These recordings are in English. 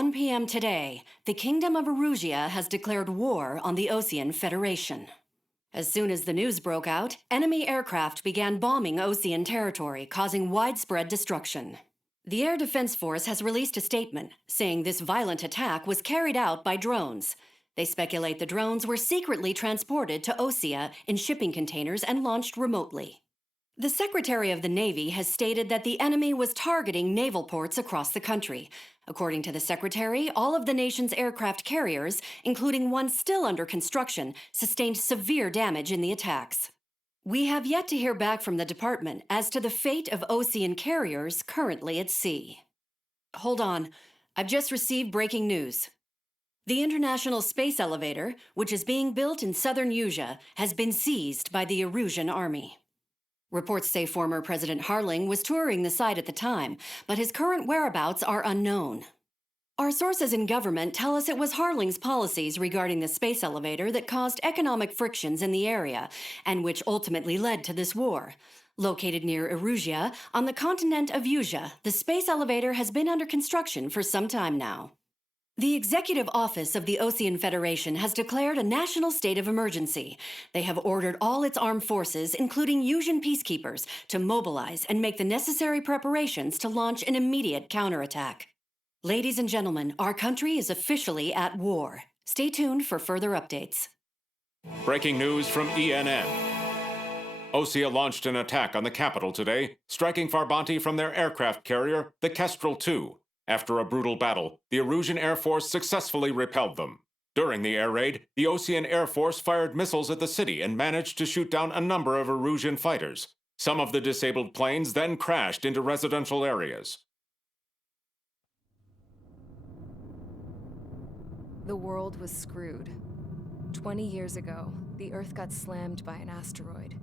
1 p.m. today, the Kingdom of Erusia has declared war on the Osean Federation. As soon as the news broke out, enemy aircraft began bombing Osean territory, causing widespread destruction. The Air Defense Force has released a statement saying this violent attack was carried out by drones. They speculate the drones were secretly transported to Osea in shipping containers and launched remotely. The Secretary of the Navy has stated that the enemy was targeting naval ports across the country. According to the Secretary, all of the nation's aircraft carriers, including one still under construction, sustained severe damage in the attacks. We have yet to hear back from the department as to the fate of Osean carriers currently at sea. Hold on, I've just received breaking news. The International Space Elevator, which is being built in southern Erusia, has been seized by the Erusian army. Reports say former President Harling was touring the site at the time, but his current whereabouts are unknown. Our sources in government tell us it was Harling's policies regarding the space elevator that caused economic frictions in the area, and which ultimately led to this war. Located near Erusia, on the continent of Erusia, the space elevator has been under construction for some time now. The Executive Office of the Osean Federation has declared a national state of emergency. They have ordered all its armed forces, including Erusian peacekeepers, to mobilize and make the necessary preparations to launch an immediate counterattack. Ladies and gentlemen, our country is officially at war. Stay tuned for further updates. Breaking news from ENN. Osea launched an attack on the capital today, striking Farbanti from their aircraft carrier, the Kestrel II. After a brutal battle, the Erusian Air Force successfully repelled them. During the air raid, the Osean Air Force fired missiles at the city and managed to shoot down a number of Erusian fighters. Some of the disabled planes then crashed into residential areas. The world was screwed. 20 years ago, the Earth got slammed by an asteroid.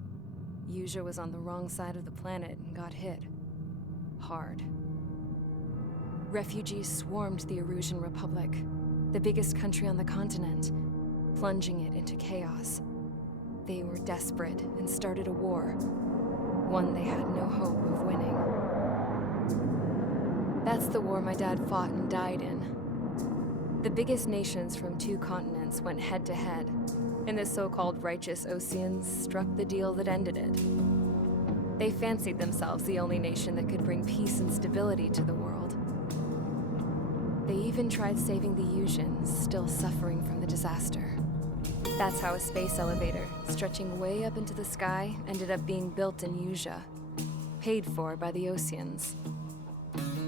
Erusia was on the wrong side of the planet and got hit. Hard. Refugees swarmed the Erusian Republic, the biggest country on the continent, plunging it into chaos. They were desperate and started a war, one they had no hope of winning. That's the war my dad fought and died in. The biggest nations from 2 continents went head-to-head, and the so-called righteous Oseans struck the deal that ended it. They fancied themselves the only nation that could bring peace and stability to the world. They even tried saving the Erusians, still suffering from the disaster. That's how a space elevator, stretching way up into the sky, ended up being built in Erusia, paid for by the Oseans.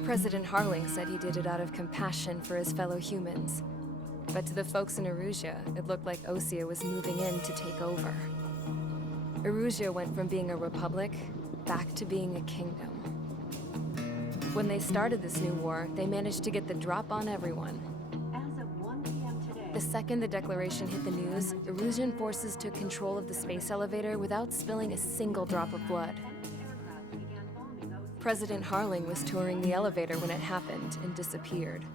President Harling said he did it out of compassion for his fellow humans. But to the folks in Erusia, it looked like Osea was moving in to take over. Erusia went from being a republic back to being a kingdom. When they started this new war, they managed to get the drop on everyone. As of 1 p.m. today, The second the declaration hit the news, Erusian forces took control of the space elevator without spilling a single drop of blood. President Harling was touring the elevator when it happened and disappeared.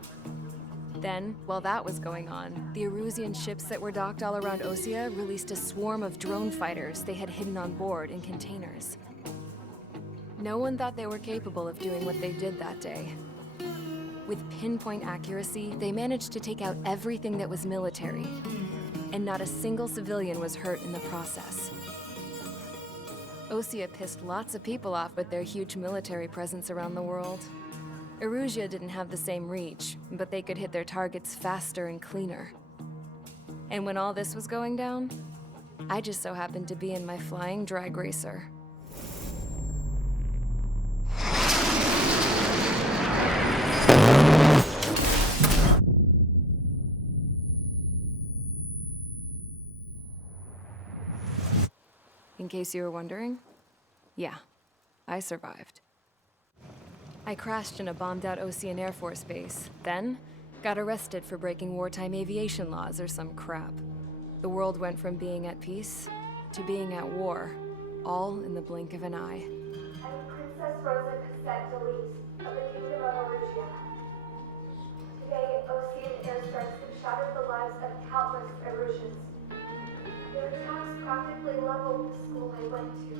Then, while that was going on, the Erusian ships that were docked all around Osea released a swarm of drone fighters they had hidden on board in containers. No one thought they were capable of doing what they did that day. With pinpoint accuracy, they managed to take out everything that was military, and not a single civilian was hurt in the process. Osea pissed lots of people off with their huge military presence around the world. Erusia didn't have the same reach, but they could hit their targets faster and cleaner. And when all this was going down, I just so happened to be in my flying drag racer. In case you were wondering, yeah, I survived. I crashed in a bombed-out Osean Air Force base, then got arrested for breaking wartime aviation laws or some crap. The world went from being at peace to being at war, all in the blink of an eye. I'm Princess Rosa Cassette-Delise of the Kingdom of Erusia. Today, Osean airstrikes have shattered the lives of countless Erusians. Their attacks practically leveled the school I went to.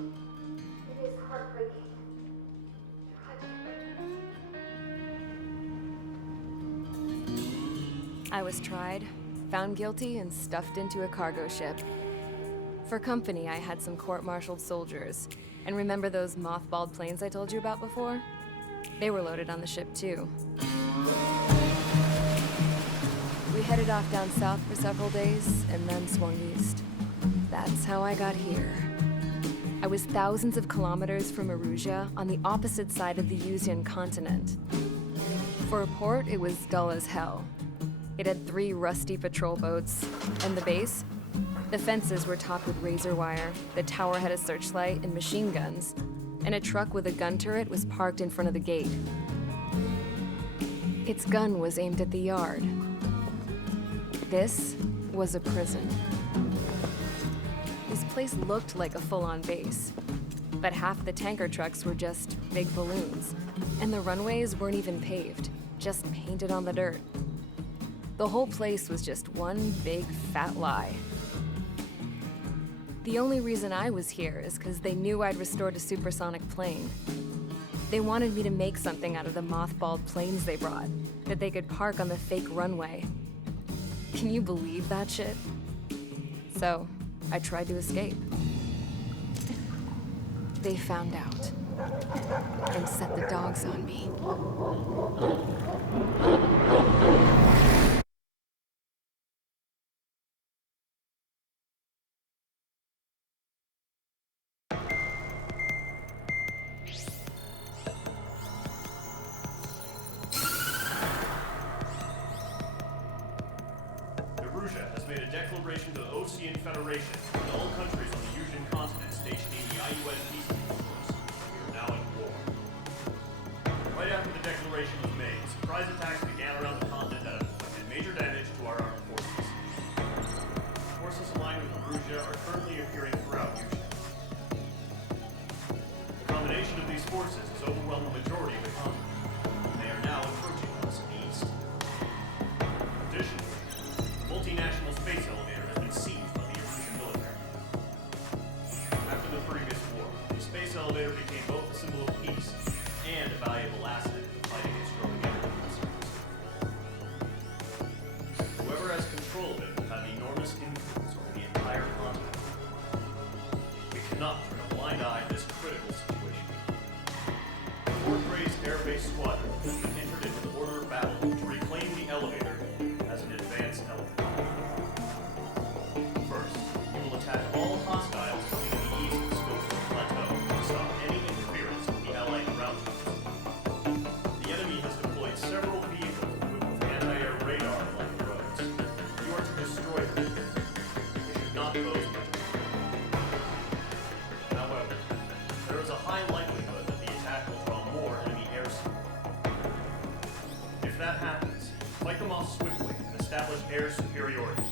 It is heartbreaking. Tragic. I was tried, found guilty, and stuffed into a cargo ship. For company, I had some court-martialed soldiers. And remember those mothballed planes I told you about before? They were loaded on the ship, too. We headed off down south for several days, and then swung east. That's how I got here. I was thousands of kilometers from Erusia, on the opposite side of the Yuzian continent. For a port, it was dull as hell. It had 3 rusty patrol boats, and the base? The fences were topped with razor wire, the tower had a searchlight and machine guns, and a truck with a gun turret was parked in front of the gate. Its gun was aimed at the yard. This was a prison. This place looked like a full-on base, but half the tanker trucks were just big balloons, and the runways weren't even paved, just painted on the dirt. The whole place was just one big fat lie. The only reason I was here is because they knew I'd restored a supersonic plane. They wanted me to make something out of the mothballed planes they brought, that they could park on the fake runway. Can you believe that shit? So, I tried to escape. They found out and set the dogs on me. Erusia has made a declaration to the Ocean Federation and all countries on the Yuzian continent stationed in the IUN peacekeeping force. We are now at war. Right after the declaration was made, surprise attacks began around the continent that have inflicted major damage to our armed forces. Forces aligned with Erusia are currently appearing throughout Yuzian. The combination of these forces has overwhelmed the majority of the continent. They are now approaching us in the east. Additionally, multinational space elevator has been seized by the Erusian military. After the previous war, the space elevator became both a symbol of peace and a valuable asset in the fight against growing energy concerns. Whoever has control of it will have enormous influence over the entire continent. We cannot turn a blind eye to this critical situation. Fort Gray's Air Base Squadron has been entered into the order of battle to reclaim the elevator as an advanced element. First, we will attack all hostiles coming to the east of the scope of the plateau to stop any interference with the Allied ground troops. The enemy has deployed several vehicles equipped with anti-air radar along the roads. You are to destroy them. We should not pose much. However, there is a high likelihood that the attack will draw more enemy air support. If that happens, fight them off swiftly and establish air superiority.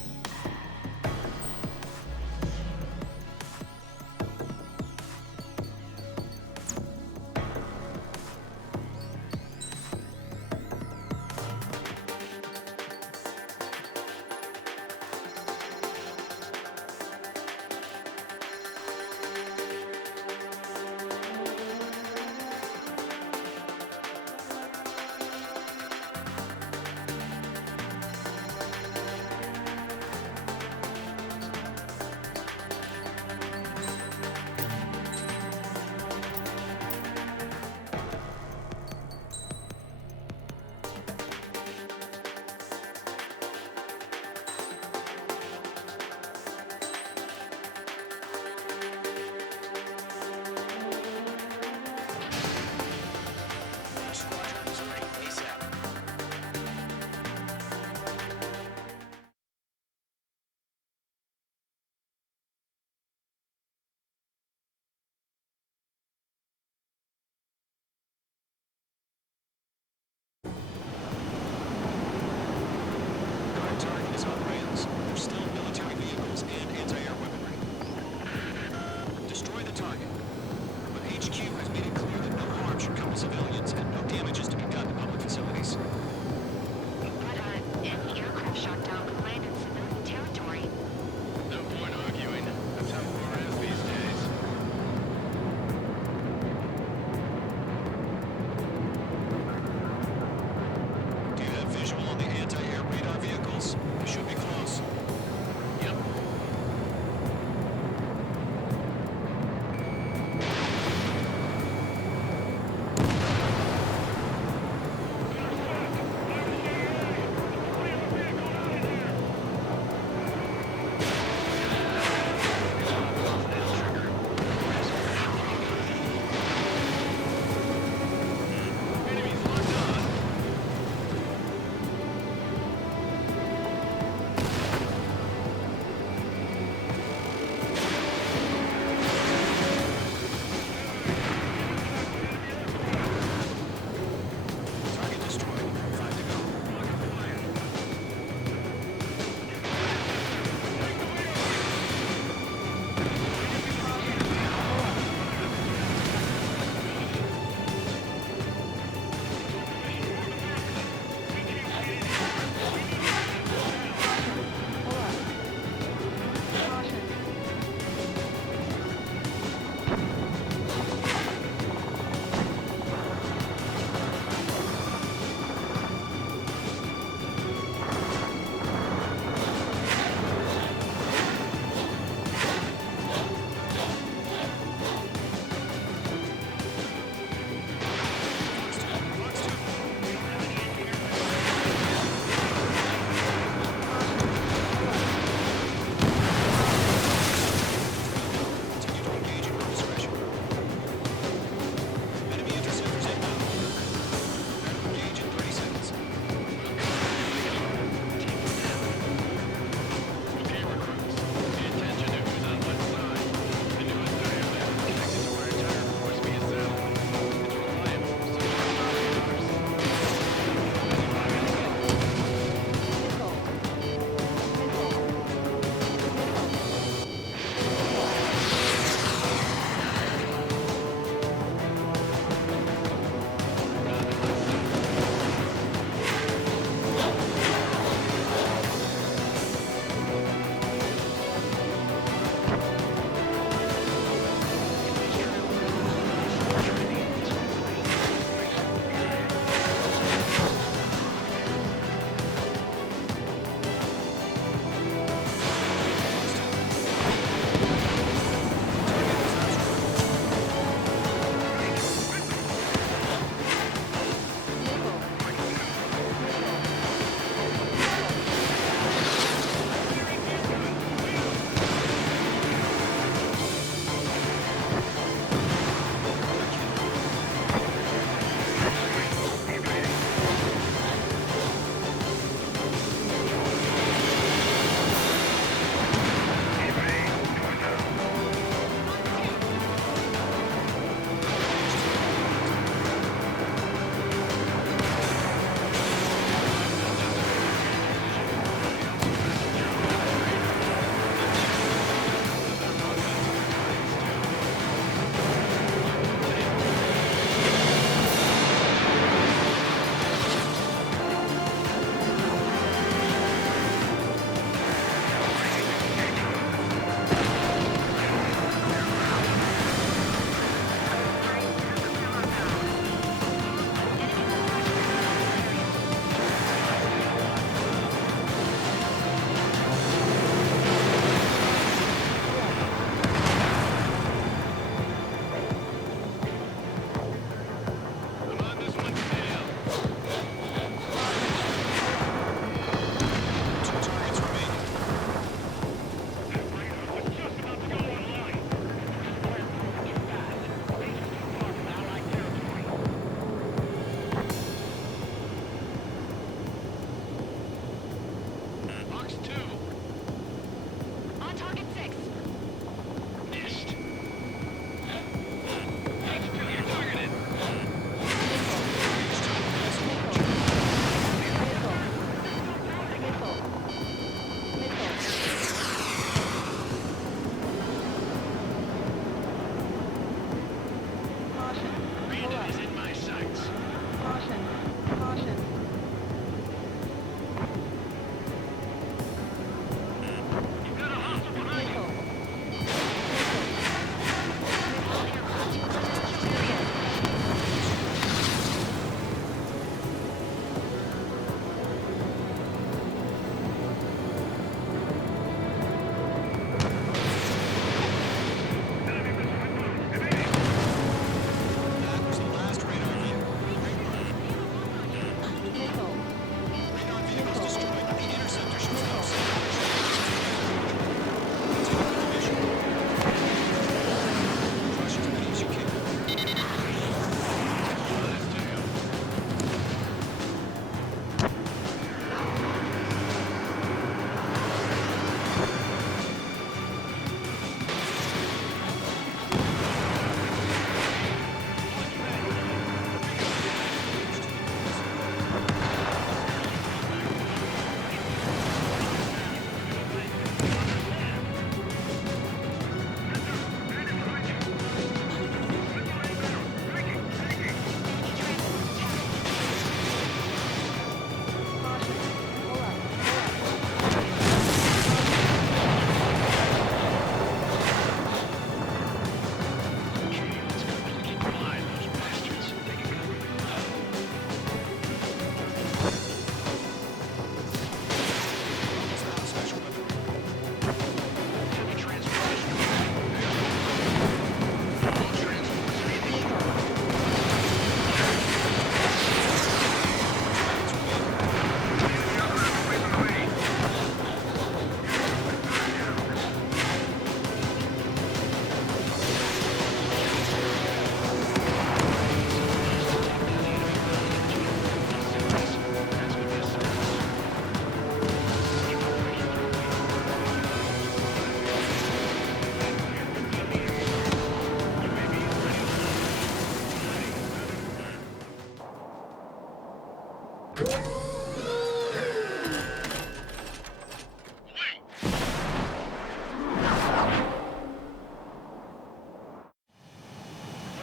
What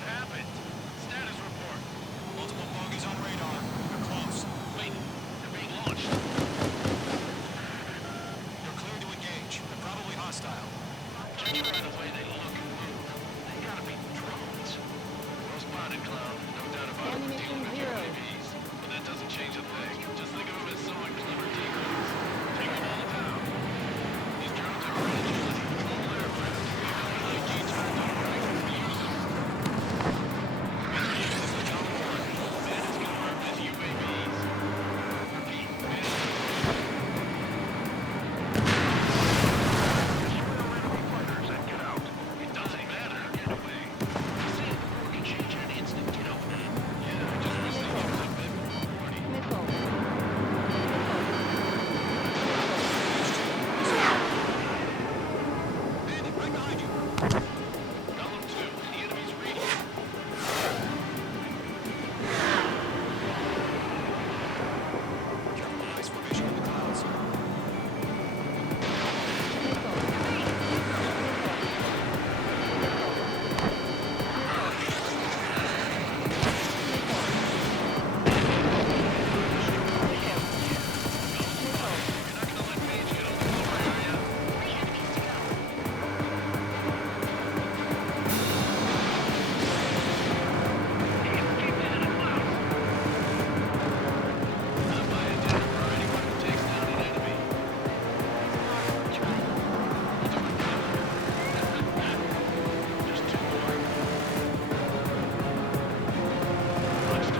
happened? Status report. Multiple bogies on radar. They're close. Wait, they're being launched. You're clear to engage. They're probably hostile. Judging by the way they look and move, they gotta be drones. Well spotted, clown. No doubt about it. We're dealing with UAVs. But that doesn't change a thing. Just think of them as somewhat clever decoys. Take them all down. These drones are great agility, control aircraft. Even when ID turned on right, we use them. This is Delta 1. Man is confirmed as UAVs. Repeat, man is and get out. It doesn't matter. Get away. That's it. We can change in an instant. Get out. Yeah, I just wish they chose a bit more warning. Bandit, right behind you. Column 2, the enemy's reading. Careful, ice formation in the clouds. You're not gonna let Mage get on the cover area. Not by a dinner for anyone who takes down an enemy. We'll do it together. There's 2 more. Watch 2.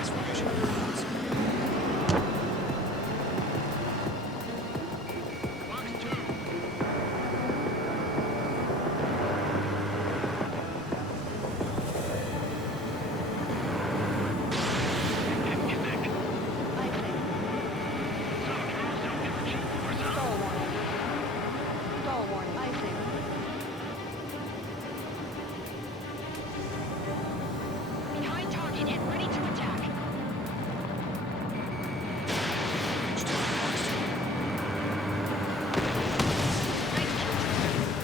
Ice formation in the clouds. Box 2. Behind target and ready to attack. Nice kill, Tristan.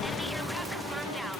Enemy aircraft confirmed down.